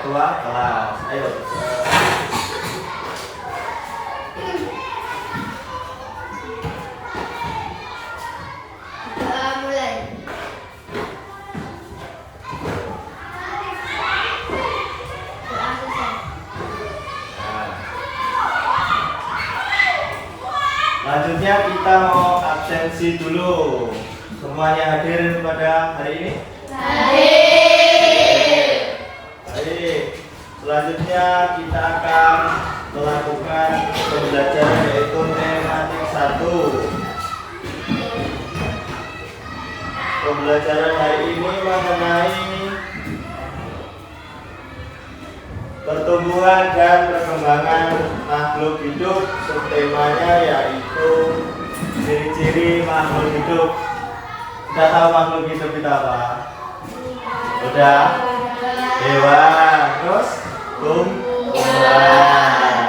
ketua kelas. Ayo. Mulai. Selanjutnya kita mau absensi dulu. Semuanya hadir pada hari ini? Hadir. Baik. Selanjutnya kita akan melakukan pembelajaran yaitu tematik 1. Pembelajaran hari ini mengenai pertumbuhan dan perkembangan makhluk hidup. Subtemanya yaitu ciri-ciri makhluk hidup. Kita tahu makhluk hidup itu apa? Udah? Hewan. Terus? Tumbuhan.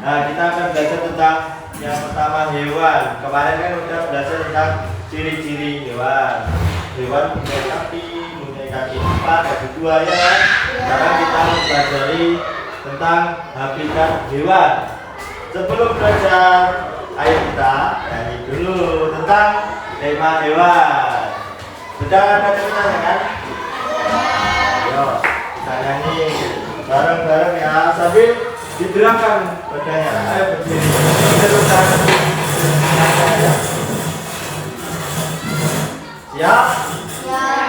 Nah, kita akan belajar tentang yang pertama hewan. Kemarin kan udah belajar tentang ciri-ciri hewan. Hewan punya kaki 4, kaki 2 ya kan? Sekarang kita mempelajari tentang habitat hewan. Sebelum belajar, ayo kita nyanyi dulu tentang tema hewan. Sudah ada ceritanya kan? Ayo kita nyanyi bareng-bareng ya sambil digerakkan badannya. Ayo berdiri. Teruskan. Siap? Ya.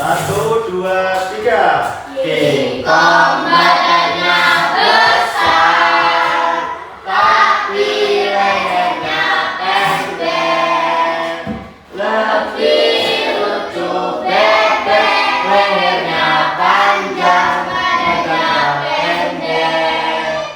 1, 2, 3. King Kong badannya besar, tapi lehernya pendek. Lebih lucu bebek, lehernya panjang, badannya pendek.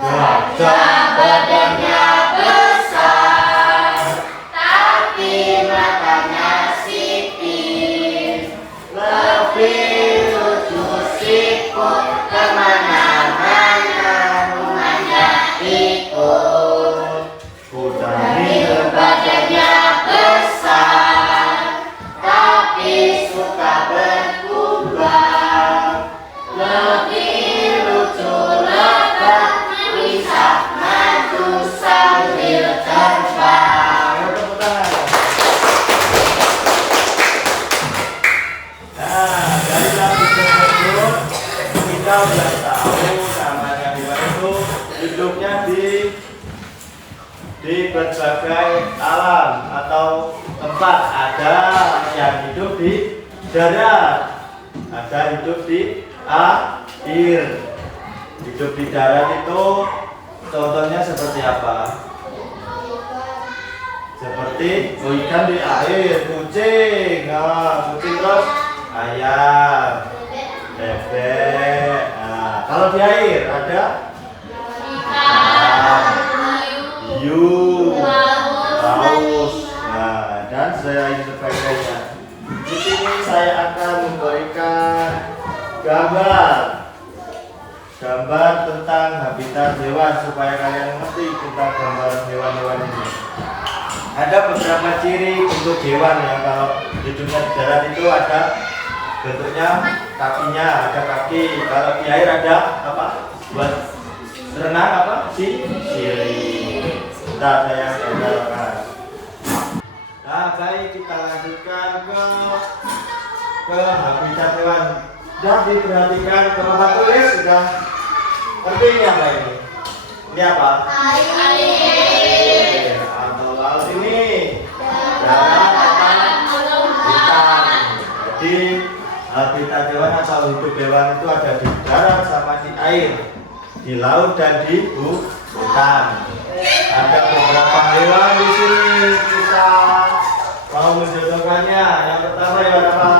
Gajah badannya besar, tapi matanya sipit. Lebih lucu siput, kemana-mana rumahnya ikut. Kuda Nil badannya besar, tapi suka berkubang. Lebih lucu lebah, bisa maju sambil terbang. Ayo tepuk tangan. Nah, dari lagu tersebut kita sudah tahu namanya hewan itu hidupnya di berbagai alam atau tempat. Ada yang hidup di darat, ada hidup di air. Hidup di darat itu contohnya seperti apa? Seperti ikan di air, kucing, kucing terus ayam, bebek. Nah, kalau di air ada hiu, paus, nah, dan sebagainya. Di sini saya akan memberikan gambar tentang habitat hewan supaya kalian mengerti tentang gambar hewan-hewan ini. Ada beberapa ciri bentuk hewan ya. Kalau hidupnya di darat itu ada bentuknya kakinya, ada kaki. Kalau di air ada apa? Buat berenang apa? Sirip. Nah, saya gambarkan. Nah, baik, kita lanjutkan ke habitat hewan. Sudah diperhatikan ke papan tulis, sudah ngerti ini apa ini? Ini apa? Air. Atau laut ini darat atau hutan. Jadi habitat hewan atau hidup hewan itu ada di darat sama di air, di laut dan di hutan. Ada beberapa hewan di sini, kita mau mencontohkannya. Yang pertama hewan apa?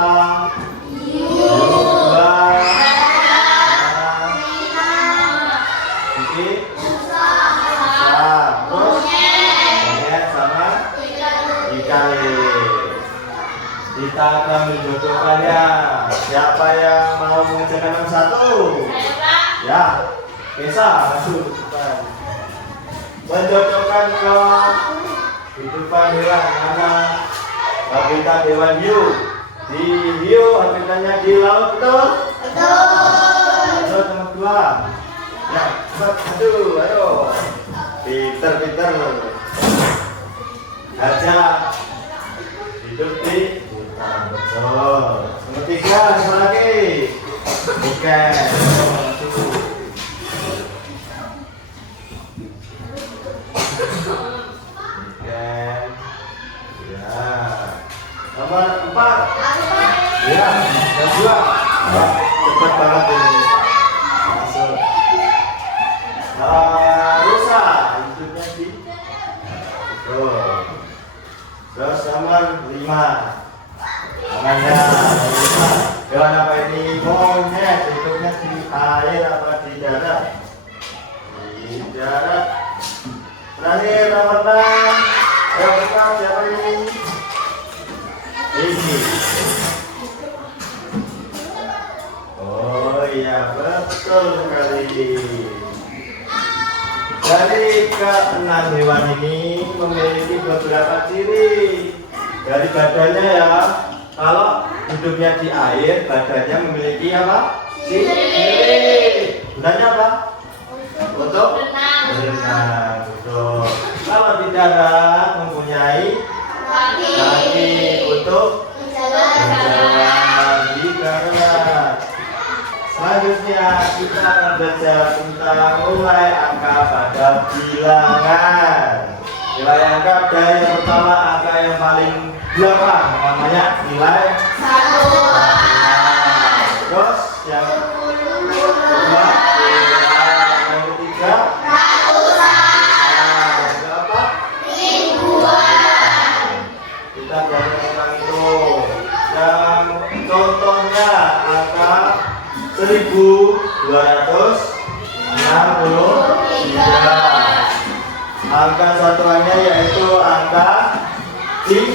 Kita akan menjodohkannya. Siapa yang mau mengerjakan nomor 1? Ya, Kesa, masuk. Menjodohkan kehidupan hewan mana habitat hewan hiu. Di hiu habitatnya di laut, betul? Betul. Ayo nomor 2. Ya, aduh, ayo. Pinter. Aja. Hidup di hutan. Betul. Nomor 3, siapa lagi? Oke. Ya. Nomor 4. Ya, nomor 2. Wah, cepat banget ini. Masuk. Rusa, hidupnya di. Betul. Terus nomor 5. Namanya rusa. Hewan apa ini? Monyet. Hidupnya di air apa di darat? Di darat. Terakhir nomor 6. Yang pertama siapa ini? Ini. Oh iya, betul sekali. Dari keenam hewan ini memiliki beberapa ciri. Dari badannya ya, kalau hidupnya di air, badannya memiliki apa? Ciri. Gunanya apa? Untuk berenang. Betul. Kalau di darat mempunyai kaki untuk berjalan di darat. Selanjutnya kita akan belajar tentang nilai angka pada bilangan. Nilai angka dari yang pertama angka yang paling belakang namanya nilai 1. Terus yang kedua yang ketiga yang keempat kita belajar tentang itu. Yang contohnya angka 1263. Angka satuannya yaitu angka 3.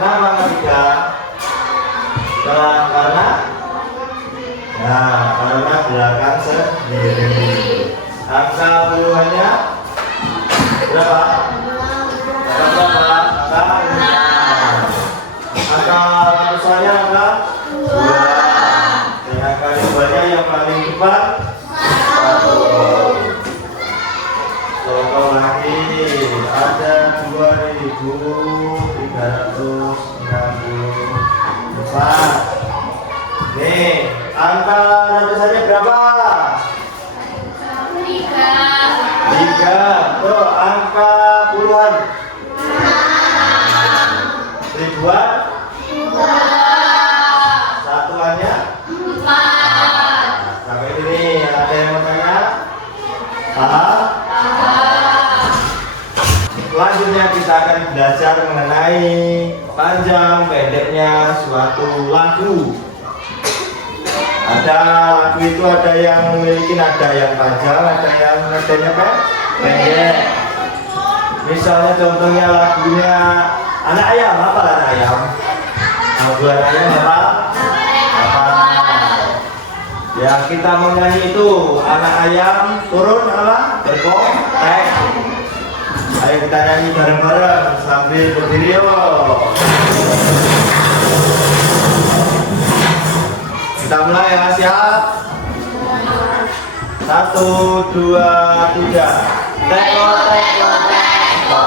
Kenapa angka 3? Karena belakang sendiri. Angka puluhannya berapa? Angka 6. Angka ratusannya angka 2. Dan angka ribuannya yang paling cepat 1. Contoh lagi ada 2364. Nih, angka ratusannya berapa? 3. Tuh, angka puluhan. Ribuan. Satuannya 4. sampai ini ada yang mau tanya? Paham? Selanjutnya kita akan belajar mengenai panjang pendeknya suatu lagu. Ada lagu itu ada yang memiliki nada yang panjang, ada yang nadanya pendek. Misalnya contohnya lagunya Anak Ayam, apa anak ayam? Lagu Anak Ayam apa? Ya kita menyanyi itu anak ayam turun apa? Berkotek. Ayo kita nyanyi bareng-bareng sambil berdiri yuk. Kita mulai ya, siap? 1, 2, 3. Teko teko teko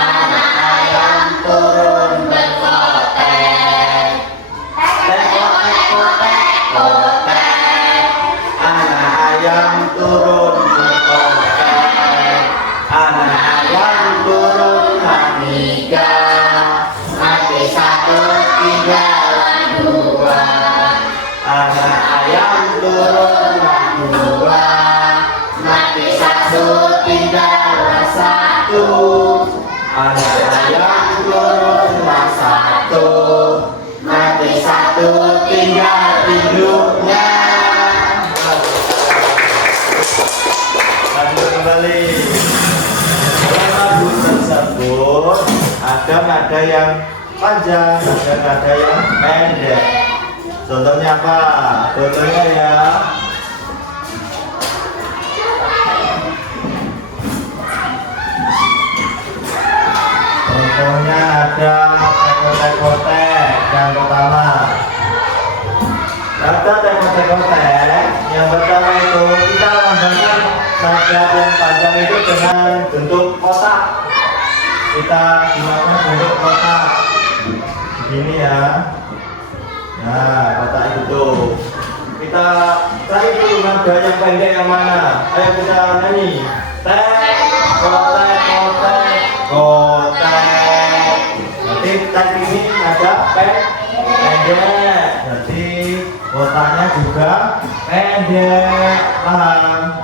Anak ayam turun berkotek. teko teko teko anak ayam turun berkotek. Anak ayam turun Tiga, mati 1, tinggal 2. anak ayam turun 2, mati 1, tinggal 1. anak ayam turun 1, mati 1, tinggal hidupnya. Lanjut kembali. Dalam lagu tersebut ada nada yang panjang, ada nada yang pendek. Contohnya apa? Contohnya ya. Contohnya ada kotek-kotek yang pertama. Ada teknik-teknik. Yang pertama itu kita lambangkan nasihat yang panjang itu dengan bentuk kotak. Kita gunakan bentuk kotak begini ya. Nah, kotak itu tuh. Kita cari dulu nada yang pendek yang mana. Ayo kita nyanyi. Tek, kotek, kotek, kotek. Nanti tek ini nada pendek. Berarti kotaknya juga pendek. Paham?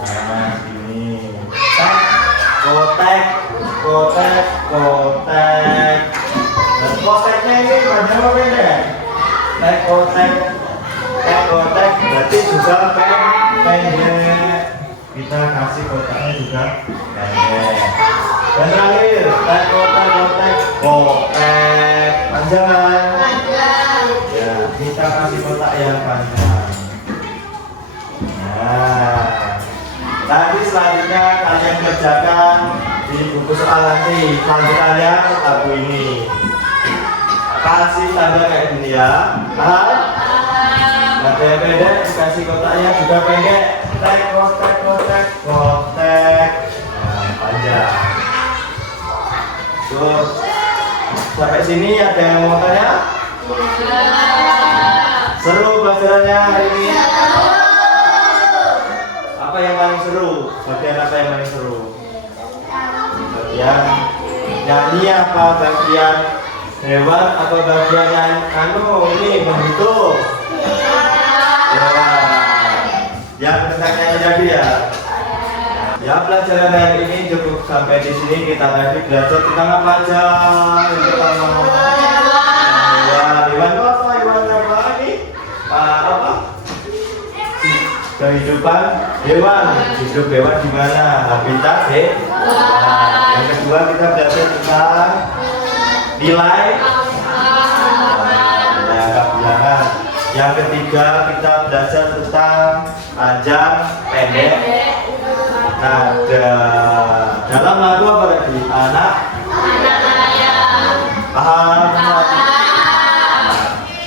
Nah, gini. Tek, kotek, kotek, kotek. Dan koteknya ini panjang apa pendek? Tek, kotek, tek, kotek. Berarti juga pendek. Kita kasih kotaknya juga pendek. Dan terakhir, tek, kotek, kotek, kotek. Panjang. Ya, kita kasih kotak yang panjang. Nah, nanti selanjutnya kalian kerjakan di buku soal nanti. Selanjutnya lagu ini. Kasih tanda kayak gini ya. Paham? Nada yang pendek dikasih kotaknya juga pendek. Tek, kotek, kotek, kotek. Nah, panjang. Tuh. Sampai sini ada yang mau tanya? Seru pelajarannya hari ini? Apa yang paling seru? Bagian apa yang paling seru? Bagian nyanyi apa? Bagian hewan atau bagian yang ini menghitung? Yang tentang nyanyi tadi ya? Ya, pelajaran hari ini cukup sampai di sini. Kita tadi belajar tentang apa aja? Hewan apa? Hewan apa ini? Apa? Kehidupan hewan. Hidup hewan di mana? Habitat Nah, yang kedua kita belajar tentang nilai bilangan. Yang ketiga kita belajar tentang panjang, pendek. Nah, dalam lagu apa tadi? Anak ayam. Paham?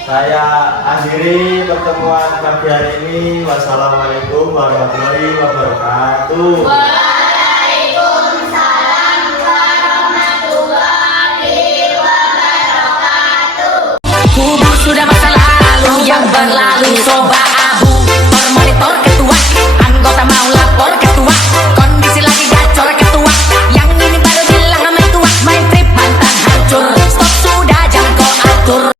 Saya akhiri pertemuan pagi hari ini. Wassalamualaikum warahmatullahi wabarakatuh. Waalaikumsalam warahmatullahi wabarakatuh. Kubur sudah masa lalu yang berlalu, coba